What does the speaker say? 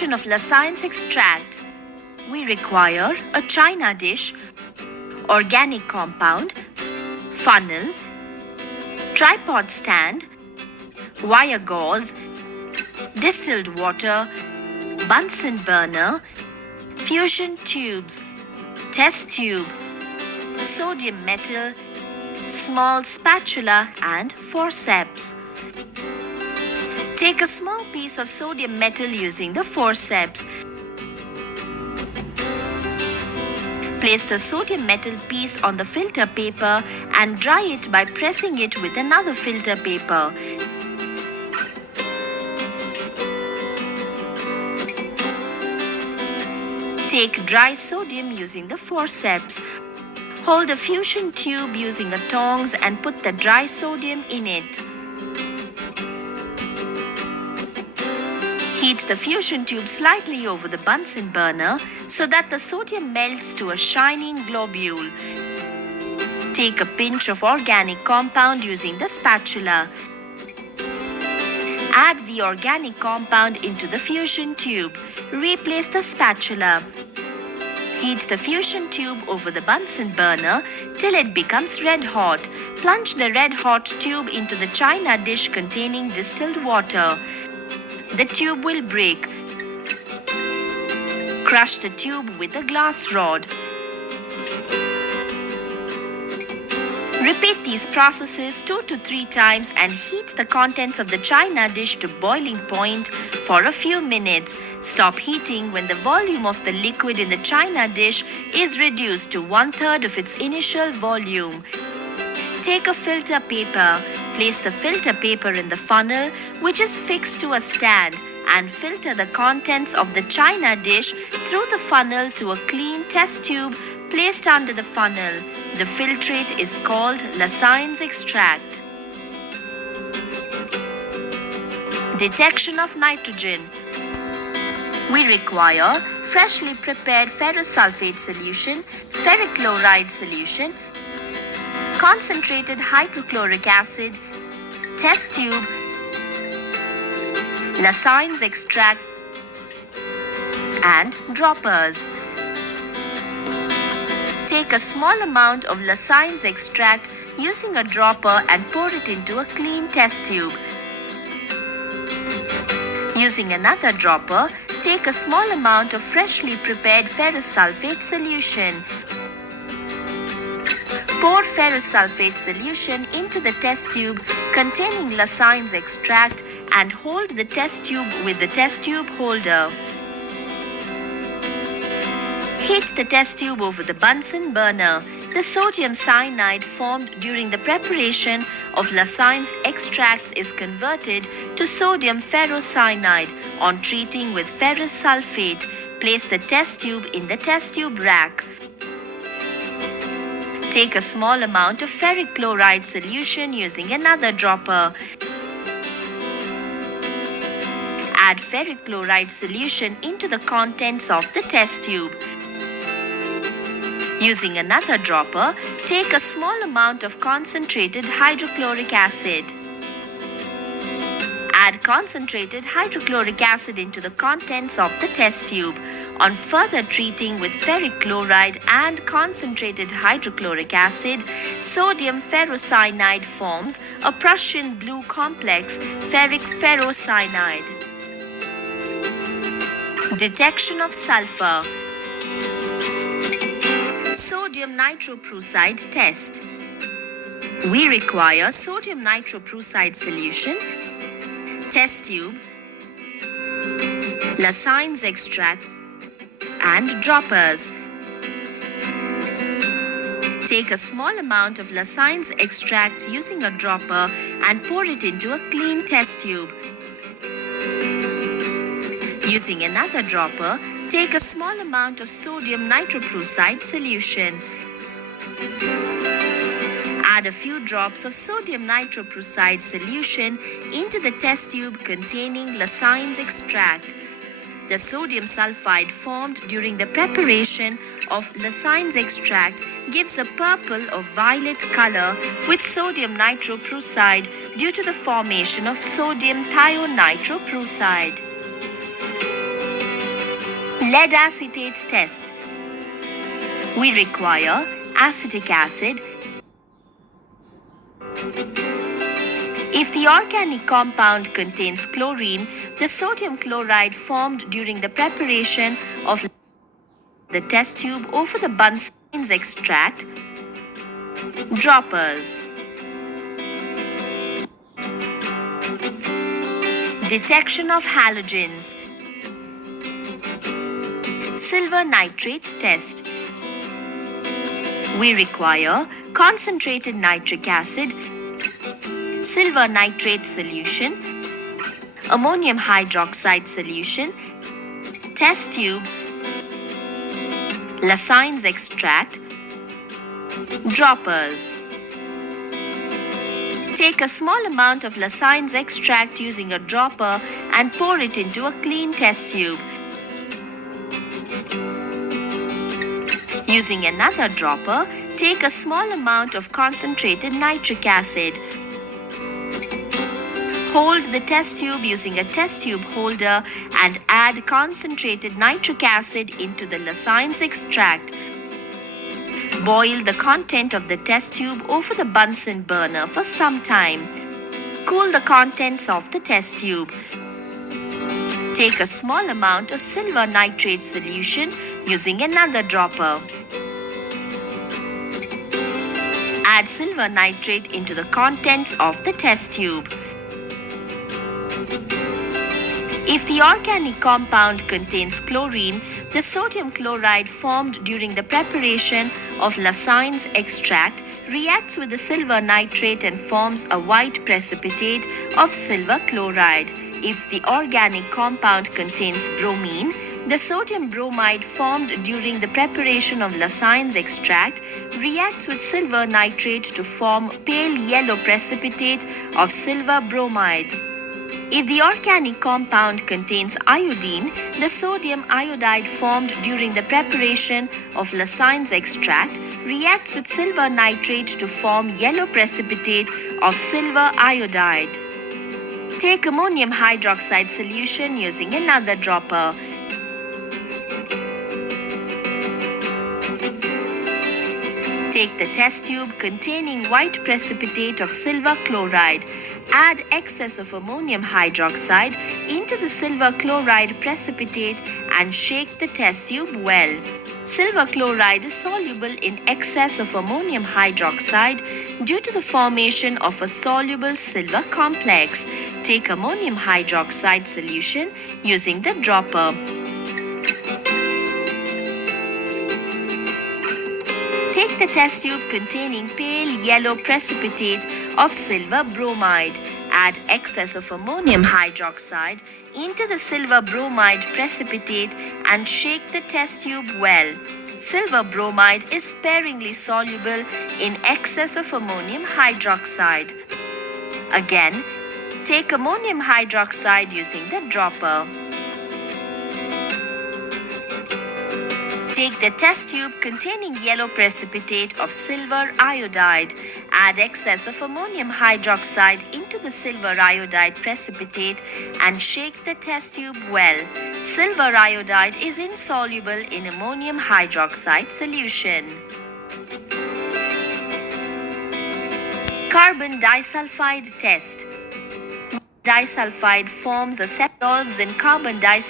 Detection of Lassaigne extract. We require a china dish, organic compound, funnel, tripod stand, wire gauze, distilled water, Bunsen burner, fusion tubes, test tube, sodium metal, small spatula and forceps. Take a small piece of sodium metal using the forceps. Place the sodium metal piece on the filter paper and dry it by pressing it with another filter paper. Take dry sodium using the forceps. Hold a fusion tube using a tongs and put the dry sodium in it. Heat the fusion tube slightly over the Bunsen burner so that the sodium melts to a shining globule. Take a pinch of organic compound using the spatula. Add the organic compound into the fusion tube. Replace the spatula. Heat the fusion tube over the Bunsen burner till it becomes red hot. Plunge the red hot tube into the china dish containing distilled water. The tube will break. Crush the tube with a glass rod. Repeat these processes 2 to 3 times and heat the contents of the china dish to boiling point for a few minutes. Stop heating when the volume of the liquid in the china dish is reduced to 1/3 of its initial volume. Take a filter paper. Place the filter paper in the funnel, which is fixed to a stand, and filter the contents of the china dish through the funnel to a clean test tube placed under the funnel. The filtrate is called Lassaigne extract. Detection of nitrogen. We require freshly prepared ferrous sulfate solution, ferric chloride solution, concentrated hydrochloric acid, test tube, Lassaigne extract, and droppers. Take a small amount of Lassaigne extract using a dropper and pour it into a clean test tube. Using another dropper, take a small amount of freshly prepared ferrous sulfate solution. Pour ferrous sulfate solution into the test tube containing Lassaigne extract and hold the test tube with the test tube holder. Heat the test tube over the Bunsen burner. The sodium cyanide formed during the preparation of Lassaigne extracts is converted to sodium ferrocyanide on treating with ferrous sulfate. Place the test tube in the test tube rack. Take a small amount of ferric chloride solution using another dropper. Add ferric chloride solution into the contents of the test tube. Using another dropper, take a small amount of concentrated hydrochloric acid. Add concentrated hydrochloric acid into the contents of the test tube. On further treating with ferric chloride and concentrated hydrochloric acid, sodium ferrocyanide forms a Prussian blue complex, ferric ferrocyanide. Detection of sulfur. Sodium nitroprusside test. We require sodium nitroprusside solution, test tube, Lassaigne extract, and droppers. Take a small amount of Lassaigne extract using a dropper and pour it into a clean test tube. Using another dropper, take a small amount of sodium nitroprusside solution. Add a few drops of sodium nitroprusside solution into the test tube containing Lassaigne extract. The sodium sulfide formed during the preparation of Lassaigne extract gives a purple or violet color with sodium nitroprusside due to the formation of sodium thionitroprusside. Lead acetate test. We require acetic acid. If the organic compound contains chlorine, the sodium chloride formed during the preparation of the test tube over the Bunsen's extract. Droppers. Detection of halogens. Silver nitrate test. We require concentrated nitric acid, silver nitrate solution, ammonium hydroxide solution, test tube, Lassaigne's extract, droppers. Take a small amount of Lassaigne's extract using a dropper and pour it into a clean test tube. Using another dropper, take a small amount of concentrated nitric acid. Hold the test tube using a test tube holder and add concentrated nitric acid into the Lassaigne's extract. Boil the content of the test tube over the Bunsen burner for some time. Cool the contents of the test tube. Take a small amount of silver nitrate solution using another dropper. Add silver nitrate into the contents of the test tube. If the organic compound contains chlorine, the sodium chloride formed during the preparation of Lassaigne's extract reacts with the silver nitrate and forms a white precipitate of silver chloride. If the organic compound contains bromine, the sodium bromide formed during the preparation of Lassaigne's extract reacts with silver nitrate to form pale yellow precipitate of silver bromide. If the organic compound contains iodine, the sodium iodide formed during the preparation of Lassaigne's extract reacts with silver nitrate to form yellow precipitate of silver iodide. Take ammonium hydroxide solution using another dropper. Take the test tube containing white precipitate of silver chloride. Add excess of ammonium hydroxide into the silver chloride precipitate and shake the test tube well. Silver chloride is soluble in excess of ammonium hydroxide due to the formation of a soluble silver complex. Take ammonium hydroxide solution using the dropper. Take the test tube containing pale yellow precipitate of silver bromide. Add excess of ammonium hydroxide into the silver bromide precipitate and shake the test tube well. Silver bromide is sparingly soluble in excess of ammonium hydroxide. Again, take ammonium hydroxide using the dropper. Take the test tube containing yellow precipitate of silver iodide. Add excess of ammonium hydroxide into the silver iodide precipitate and shake the test tube well. Silver iodide is insoluble in ammonium hydroxide solution. Carbon disulphide test. Disulphide forms a dissolves in carbon disulphide